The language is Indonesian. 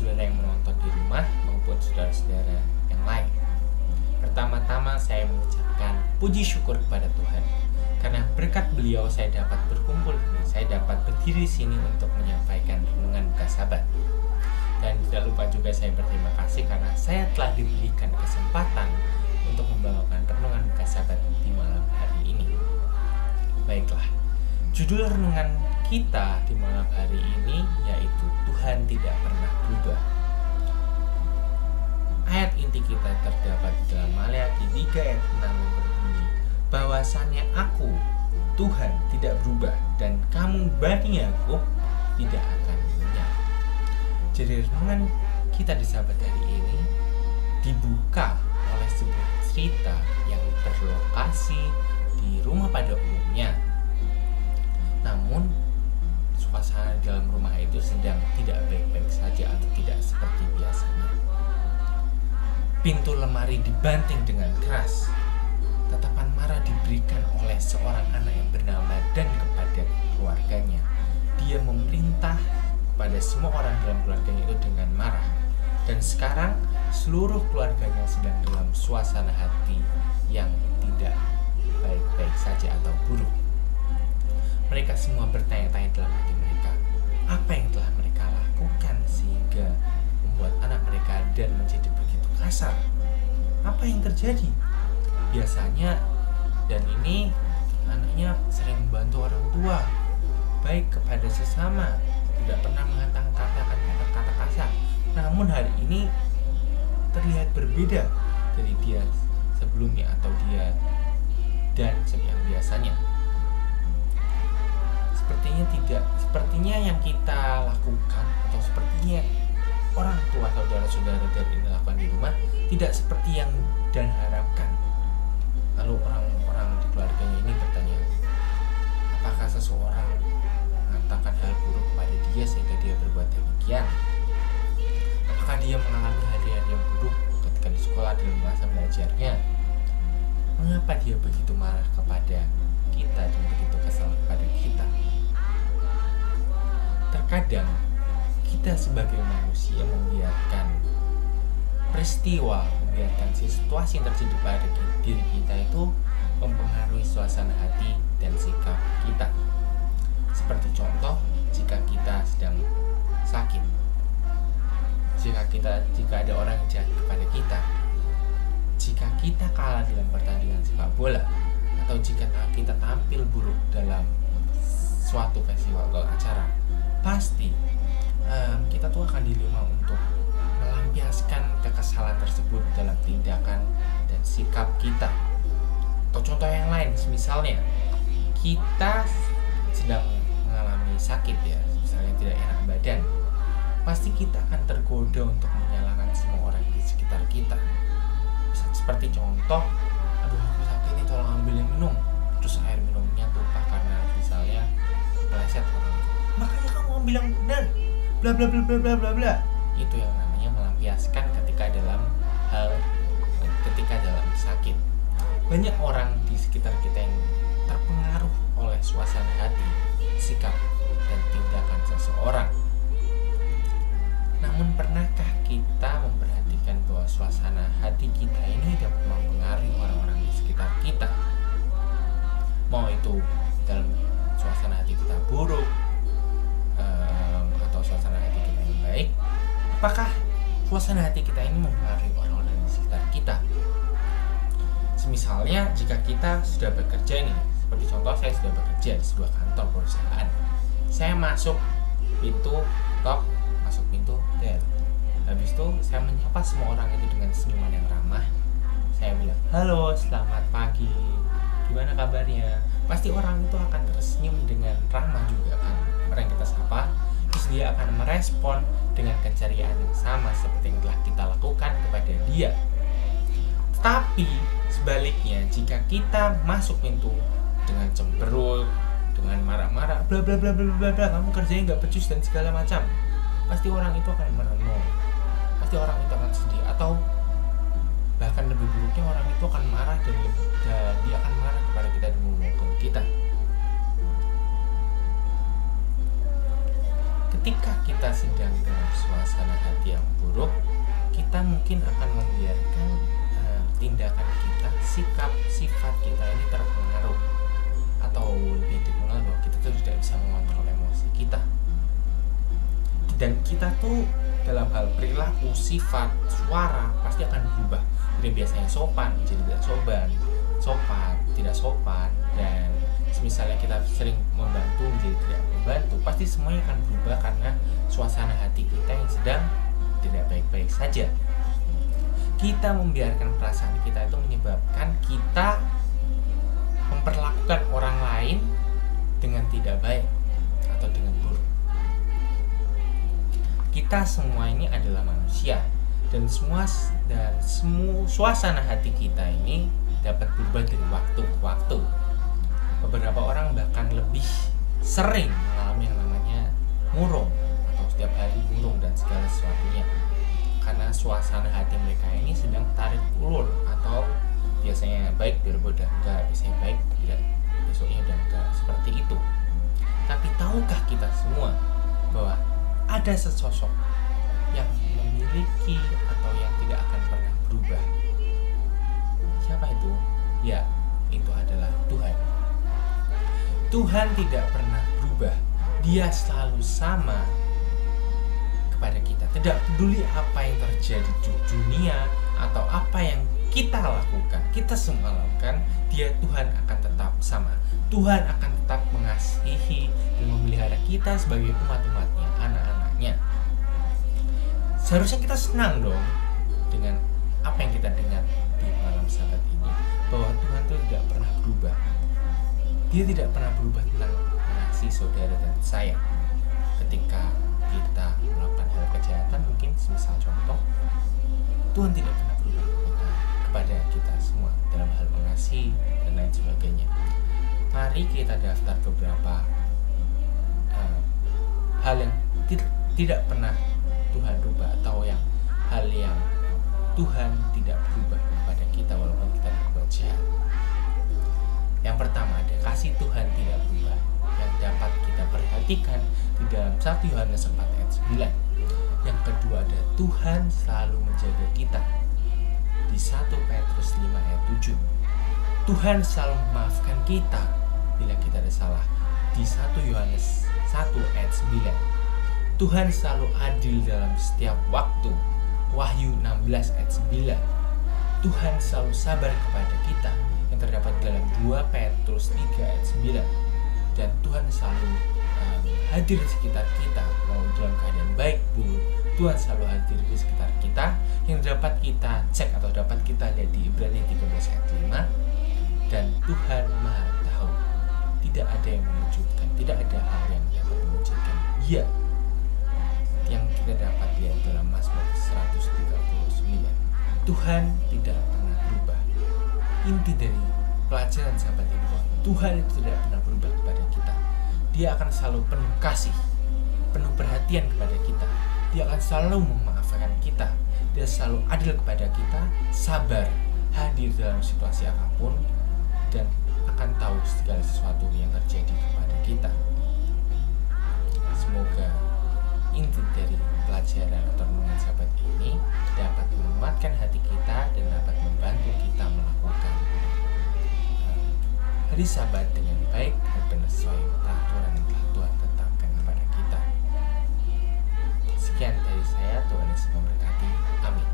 saudara yang menonton di rumah maupun saudara-saudara yang lain. Pertama-tama saya mengucapkan puji syukur kepada Tuhan karena berkat beliau saya dapat berkumpul ini, saya dapat berdiri di sini untuk menyampaikan renungan Buka Sabat. Dan tidak lupa juga saya berterima kasih karena saya telah diberikan kesempatan untuk membawakan renungan Buka Sabat di malam hari ini. Baiklah, judul renungan kita di malam hari ini yaitu Tuhan tidak pernah berubah. Ayat inti kita terdapat dalam Maleakhi 3 ayat 6 yang berbunyi, bahwasannya aku, Tuhan, tidak berubah dan kamu Bani Yakub tidak akan lenyap. Jadi renungan kita di Sabat hari ini dibuka oleh sebuah cerita yang berlokasi di rumah pada umumnya. Namun suasana di dalam rumah itu sedang tidak baik-baik saja atau tidak seperti biasanya. Pintu lemari dibanting dengan keras. Tatapan marah diberikan oleh seorang anak yang bernama Dan kepada keluarganya. Dia memerintah kepada semua orang dalam keluarganya itu dengan marah. Dan sekarang seluruh keluarganya sedang dalam suasana hati yang tidak baik-baik saja atau buruk. Mereka semua bertanya-tanya dalam hati mereka, apa yang telah mereka lakukan sehingga membuat anak mereka Dan menjadi begitu kasar? Apa yang terjadi? Biasanya Dan ini anaknya sering membantu orang tua, baik kepada sesama, tidak pernah mengatakan kata-kata kasar. Namun hari ini terlihat berbeda dari dia sebelumnya atau dia Dan yang biasanya. Sepertinya yang kita lakukan atau sepertinya orang tua saudara-saudara Dan ini lakukan di rumah tidak seperti yang Dan harapkan. Lalu orang-orang di keluarganya ini bertanya, apakah seseorang mengatakan hal buruk kepada dia sehingga dia berbuat demikian? Apakah dia mengalami hari-hari yang buruk ketika di sekolah dalam masa belajarnya? Mengapa dia begitu marah kepada kita dan begitu kesal kepada kita? Terkadang kita sebagai manusia membiarkan peristiwa, membiarkan situasi yang terjadi pada diri kita itu mempengaruhi suasana hati dan sikap kita. Seperti contoh, jika kita sedang sakit, jika ada orang yang jahat kepada kita, jika kita kalah dalam pertandingan sepak bola, atau jika kita tampil buruk dalam suatu festival atau acara, pasti kita tuh akan dilema untuk melampiaskan kekesalan tersebut dalam tindakan dan sikap kita. Atau contoh yang lain, misalnya kita sedang mengalami sakit ya, misalnya tidak enak badan, pasti kita akan tergoda untuk menyalahkan semua orang di sekitar kita. Seperti contoh, aduh aku sakit nih, tolong ambilin minum, terus air minumnya tumpah karena misalnya meleset orang itu. Makanya kamu ambil yang benar, bla bla bla bla bla bla bla. Itu yang namanya melampiaskan ketika dalam sakit. Banyak orang di sekitar kita yang terpengaruh oleh suasana hati, sikap, dan tindakan seseorang. Namun pernahkah kita memperhatikan bahwa suasana hati kita ini dapat mempengaruhi orang-orang di sekitar kita? Mau itu dalam suasana hati kita buruk atau suasana hati kita yang baik, apakah suasana hati kita ini mempengaruhi orang-orang di sekitar kita? Misalnya jika kita sudah bekerja nih, seperti contoh saya sudah bekerja di sebuah kantor perusahaan, saya masuk pintu del. Habis itu saya menyapa semua orang itu dengan senyuman yang ramah. Saya bilang, halo, selamat pagi, gimana kabarnya? Pasti orang itu akan tersenyum dengan ramah juga kan, orang yang kita sapa. Terus dia akan merespon dengan keceriaan yang sama seperti yang telah kita lakukan kepada dia. Tapi sebaliknya, jika kita masuk pintu dengan cemberut, dengan marah-marah, bla bla bla bla bla bla, kamu kerjanya nggak becus dan segala macam, pasti orang itu akan merenung, pasti orang itu akan sedih, atau bahkan lebih buruknya orang itu akan marah dan dia akan marah kepada kita dan memukul kita. ketika kita sedang dalam suasana hati yang buruk, kita mungkin akan membiarkan tindakan kita, sikap, sifat kita ini terpengaruh, atau lebih dikenal bahwa kita tuh tidak bisa mengontrol emosi kita. Dan kita tuh dalam hal perilaku, sifat, suara pasti akan berubah. Jadi biasanya sopan jadi tidak sopan, tidak sopan, dan misalnya kita sering membantu menjadi tidak membantu, pasti semuanya akan berubah karena suasana hati kita yang sedang tidak baik-baik saja. Kita membiarkan perasaan kita itu menyebabkan kita memperlakukan orang lain dengan tidak baik atau dengan buruk. Kita semua ini adalah manusia, dan semua suasana hati kita ini dapat berubah dari waktu ke waktu. Beberapa orang bahkan lebih sering mengalami yang namanya murung, atau setiap hari murung dan segala sesuatunya, karena suasana hati mereka ini sedang tarik ulur, atau biasanya baik besok udah enggak, biasanya baik tidak besoknya udah enggak, seperti itu. Tapi tahukah kita semua bahwa ada sesosok yang memiliki atau yang tidak akan pernah berubah? Siapa itu? Ya, itu adalah Tuhan. Tuhan tidak pernah berubah. Dia selalu sama kepada kita. Tidak peduli apa yang terjadi di dunia atau apa yang kita lakukan, kita semua lakukan, Tuhan akan tetap sama. Tuhan akan tetap mengasihi dan memelihara kita sebagai umat-umatnya, anak-anaknya. Seharusnya kita senang dong dengan apa yang kita dengar di malam Sabat ini, bahwa Tuhan itu tidak pernah berubah. Dia tidak pernah berubah tentang mengasihi saudara dan saya. Ketika kita melakukan hal kejahatan, mungkin semisal contoh, Tuhan tidak pernah berubah kepada kita semua dalam hal mengasihi dan lain sebagainya. Mari kita daftar beberapa hal yang tidak pernah Tuhan rubah, atau hal yang Tuhan tidak berubah kepada kita walaupun kita berbuat jahat. Yang pertama ada kasih Tuhan tidak berubah, yang dapat kita perhatikan di dalam 1 Yohanes 4 ayat 9. Yang kedua ada Tuhan selalu menjaga kita di 1 Petrus 5 ayat 7. Tuhan selalu memaafkan kita bila kita ada salah di 1 Yohanes 1 ayat 9. Tuhan selalu adil dalam setiap waktu, Wahyu 16 ayat 9. Tuhan selalu sabar kepada kita, yang terdapat dalam 2 Petrus 3 ayat 9. Dan Tuhan selalu hadir di sekitar kita, mau dalam keadaan baik buruk, Tuhan selalu hadir di sekitar kita, yang dapat kita cek atau dapat kita lihat di Ibrani 13 ayat 5. Dan Tuhan Maha Tahu, tidak ada yang mengejutkan, tidak ada hal yang dapat mengejutkan Dia, yang kita dapat lihat dalam Mazmur 139. Tuhan tidak pernah berubah. Inti dari pelajaran Sabat ini bahwa Tuhan itu tidak pernah berubah kepada kita. Dia akan selalu penuh kasih, penuh perhatian kepada kita. Dia akan selalu memaafkan kita. Dia selalu adil kepada kita, sabar, hadir dalam situasi apapun, dan akan tahu segala sesuatu yang terjadi kepada kita. Semoga inti dari pelajaran atau renungan Sabat ini dapat menguatkan hati kita dan dapat membantu kita melakukan hari Sabat dengan baik dan sesuai peraturan yang telah Tuhan tetapkan kepada kita. Sekian dari saya, Tuhan Yesus memberkati. Amin.